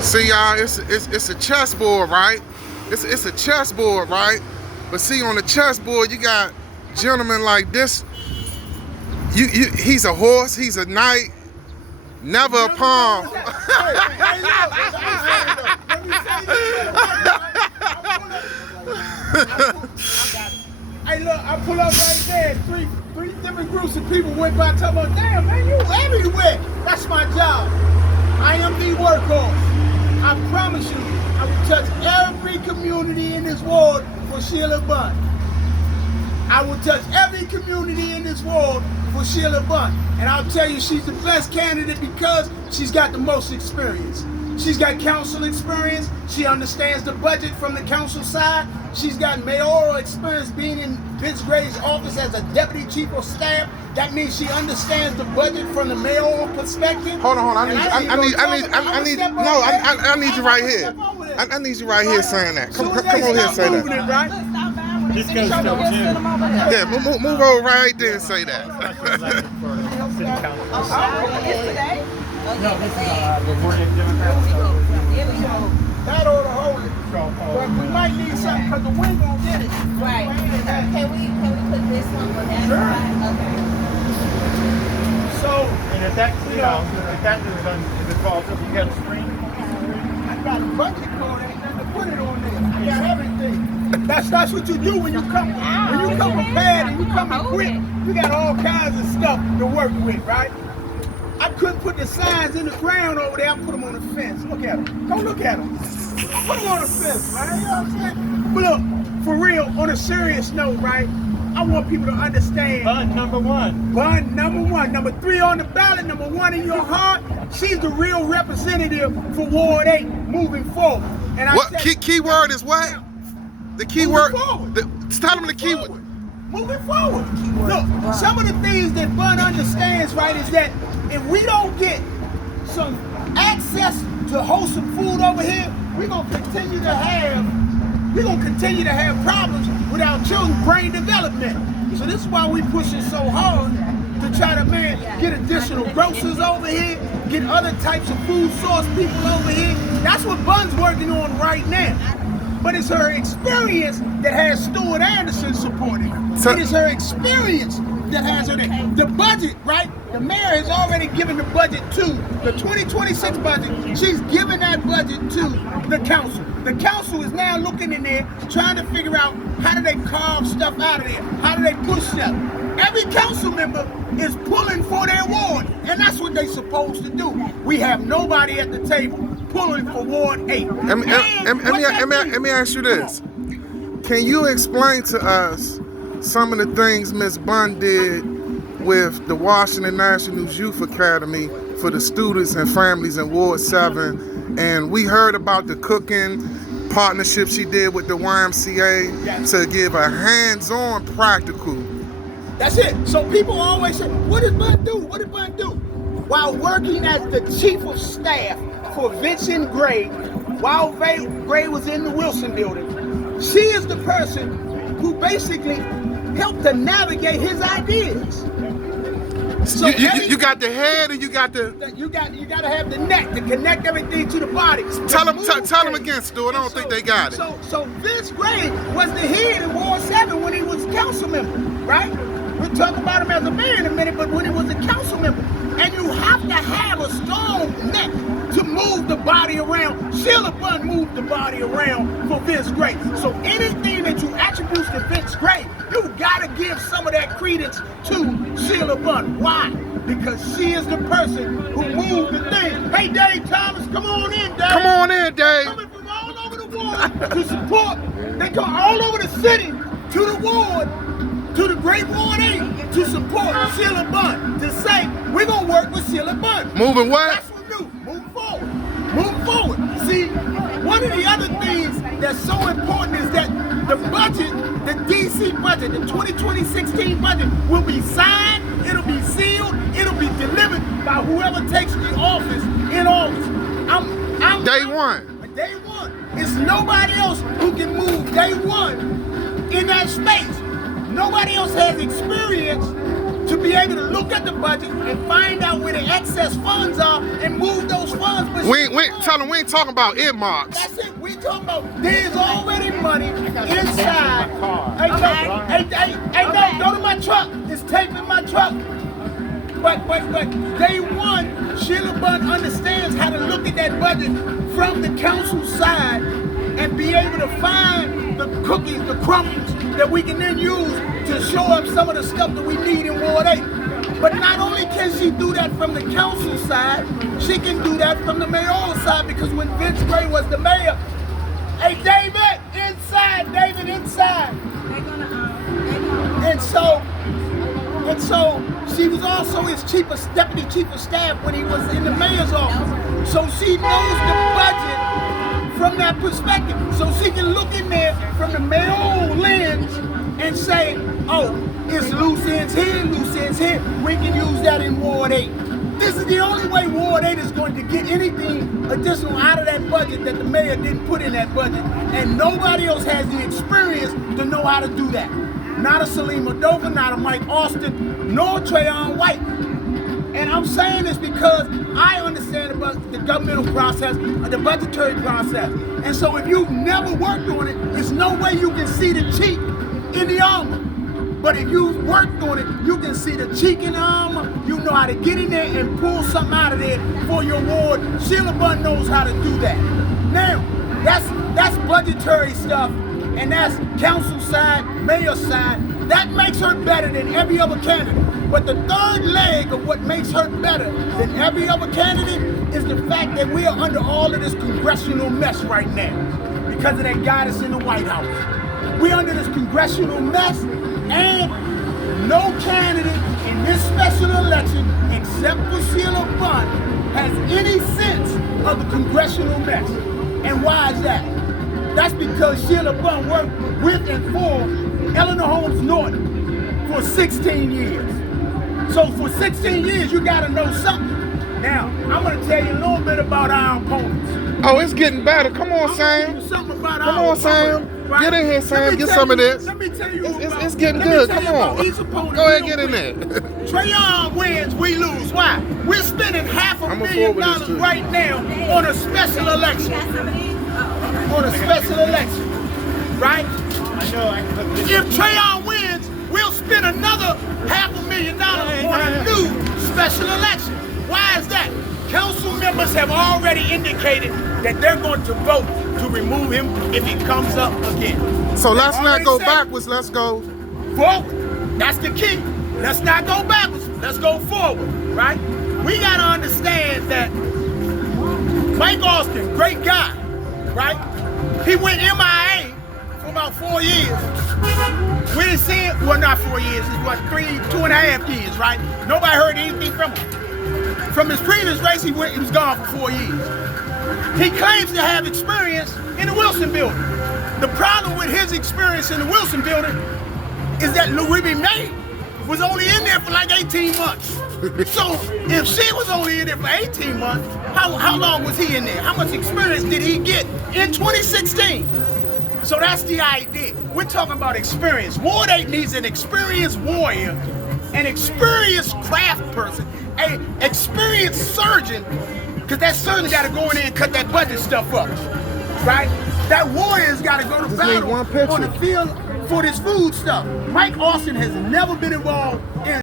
See, y'all, it's a chessboard, right? It's a chessboard, right? But see, on the chessboard, you got gentlemen like this. He's a horse. He's a knight. Never a pawn. Hey, look, I pull up right there. Three different groups of people went by talking about, damn, man, you everywhere. That's my job. I am the workhorse. I promise you, I will touch every community in this world for Sheila Bunn. I will touch every community in this world for Sheila Bunn. And I'll tell you, she's the best candidate because she's got the most experience. She's got council experience. She understands the budget from the council side. She's got mayoral experience being in Vince Gray's office as a deputy chief of staff. That means she understands the budget from the mayoral perspective. Hold on. I need you right here. I need you right here saying that. Come on here and say that. Right? Just go still too. Yeah, move over right there and say that. No, this is the Morning Democrat. That or the holy. But we might need something because the wind won't get it. Right. Can we put this on the next slide? Okay. So, And if that, if it falls up, you got a screen. I got a budget card, ain't nothing to put it on there. I got everything. That's what you do when you come prepared and you come equipped. You got all kinds of stuff to work with, right? I couldn't put the signs in the ground over there. I put them on the fence. Look at them. Go look at them. Put them on the fence, man. You know what I'm saying? But look, for real, on a serious note, right? I want people to understand. Bunn, number one. Bunn, number one. Number 3 on the ballot. Number 1 in your heart. She's the real representative for Ward 8 moving forward. And What key word is what? The key word. Tell them the key word. Moving forward. Look, some of the things that Bunn understands, right, is that if we don't get some access to wholesome food over here, we're gonna continue to have problems with our children's brain development. So this is why we pushing so hard to try to get additional grocers over here, get other types of food source people over here. That's what Bunn's working on right now. But it's her experience that has Stuart Anderson supporting her. It is her experience that has her there. The budget, right? The mayor has already given the budget to the 2026 budget. She's given that budget to the council. The council is now looking in there, trying to figure out how do they carve stuff out of there? How do they push stuff? Every council member is pulling for their ward, and that's what they're supposed to do. We have nobody at the table pulling for Ward 8. Let me ask you this. Can you explain to us some of the things Ms. Bunn did with the Washington Nationals Youth Academy for the students and families in Ward 7? And we heard about the cooking partnership she did with the YMCA to give a hands-on practical. That's it. So people always say, what did Bunn do? What did Bunn do? While working as the chief of staff for Vincent Gray, while Gray was in the Wilson building, she is the person who basically helped to navigate his ideas. So you got the head and you got the... You got to have the neck to connect everything to the body. Tell them again, Stuart. I don't think they got it. So Vince Gray was the head in Ward 7 when he was council member, right? We'll talk about him as a mayor in a minute, but when he was a council member. And you have to have a strong neck to move the body around. Sheila Bunn moved the body around for Vince Gray. So anything that you attribute to Vince Gray, you gotta give some of that credence to Sheila Bunn. Why? Because she is the person who moved the thing. Hey, Dave Thomas, come on in, Dave. Come on in, Dave. Coming from all over the ward to support. They come all over the city to the ward, to the great Ward 8, to support Sheila Bunn, to say, we're going to work with Sheila Bunn. Moving what? That's what we do. Move forward. Move forward. See, one of the other things that's so important is that the budget, the DC budget, the 2020-16 budget will be signed, it'll be sealed, it'll be delivered by whoever takes the office in August. Day one. Day one. It's nobody else who can move day one in that space. Nobody else has experience to be able to look at the budget and find out where the excess funds are and move those funds. But Tell them we ain't talking about earmarks. that's it. We talking about there's already money inside. Hey, go to my truck. It's tape in my truck. But day one, Sheila Bunn understands how to look at that budget from the council side and be able to find the cookies, the crumbs that we can then use to show up some of the stuff that we need in Ward 8. But not only can she do that from the council side, she can do that from the mayoral side, because when Vince Gray was the mayor, hey David, inside, David, inside. And so she was also his deputy chief of staff when he was in the mayor's office. So she knows the budget from that perspective. So she can look in there from the mayoral lens and say, oh, it's loose ends here, loose ends here. We can use that in Ward 8. This is the only way Ward 8 is going to get anything additional out of that budget that the mayor didn't put in that budget. And nobody else has the experience to know how to do that. Not a Salim Adova, not a Mike Austin, nor Trayon White. And I'm saying this because I understand about the governmental process, the budgetary process. And so if you've never worked on it, there's no way you can see the cheek in the armor. But if you've worked on it, you can see the cheek in the armor. You know how to get in there and pull something out of there for your ward. Sheila Bunn knows how to do that. Now, that's budgetary stuff, and that's council side, mayor side. That makes her better than every other candidate. But the third leg of what makes her better than every other candidate is the fact that we are under all of this congressional mess right now because of that guy that's in the White House. We're under this congressional mess, and no candidate in this special election, except for Sheila Bunn, has any sense of the congressional mess. And why is that? That's because Sheila Bunn worked with and for Eleanor Holmes Norton for 16 years. So for 16 years, you gotta know something. Now, I'm gonna tell you a little bit about our opponents. Oh, it's getting better. Come on, Sam. Come on, Sam. Get in here, Sam. Get some of this. Let me tell you. It's getting good. Come on. Go ahead, get in there. Trayon wins, we lose. Why? We're spending $500,000 right now on a special election. On a special election, right? If Trayon wins, we'll spend another $500,000 on a new special election. Why is that? Council members have already indicated that they're going to vote to remove him if he comes up again. So let's not go backwards, let's go forward. That's the key. Let's not go backwards, let's go forward, right? We gotta understand that Mike Austin, great guy, right? He went MIA for about 4 years. We didn't see it, well not 4 years, it was 2.5 years, right? Nobody heard anything from him. From his previous race, he was gone for 4 years. He claims to have experience in the Wilson building. The problem with his experience in the Wilson building is that Louis May was only in there for like 18 months. So if she was only in there for 18 months, how long was he in there? How much experience did he get in 2016? So that's the idea. We're talking about experience. Ward 8 needs an experienced warrior, an experienced craft person, an experienced surgeon, because that surgeon got to go in there and cut that budget stuff up, right? That warrior's got to go to battle on the field for this food stuff. Mike Austin has never been involved in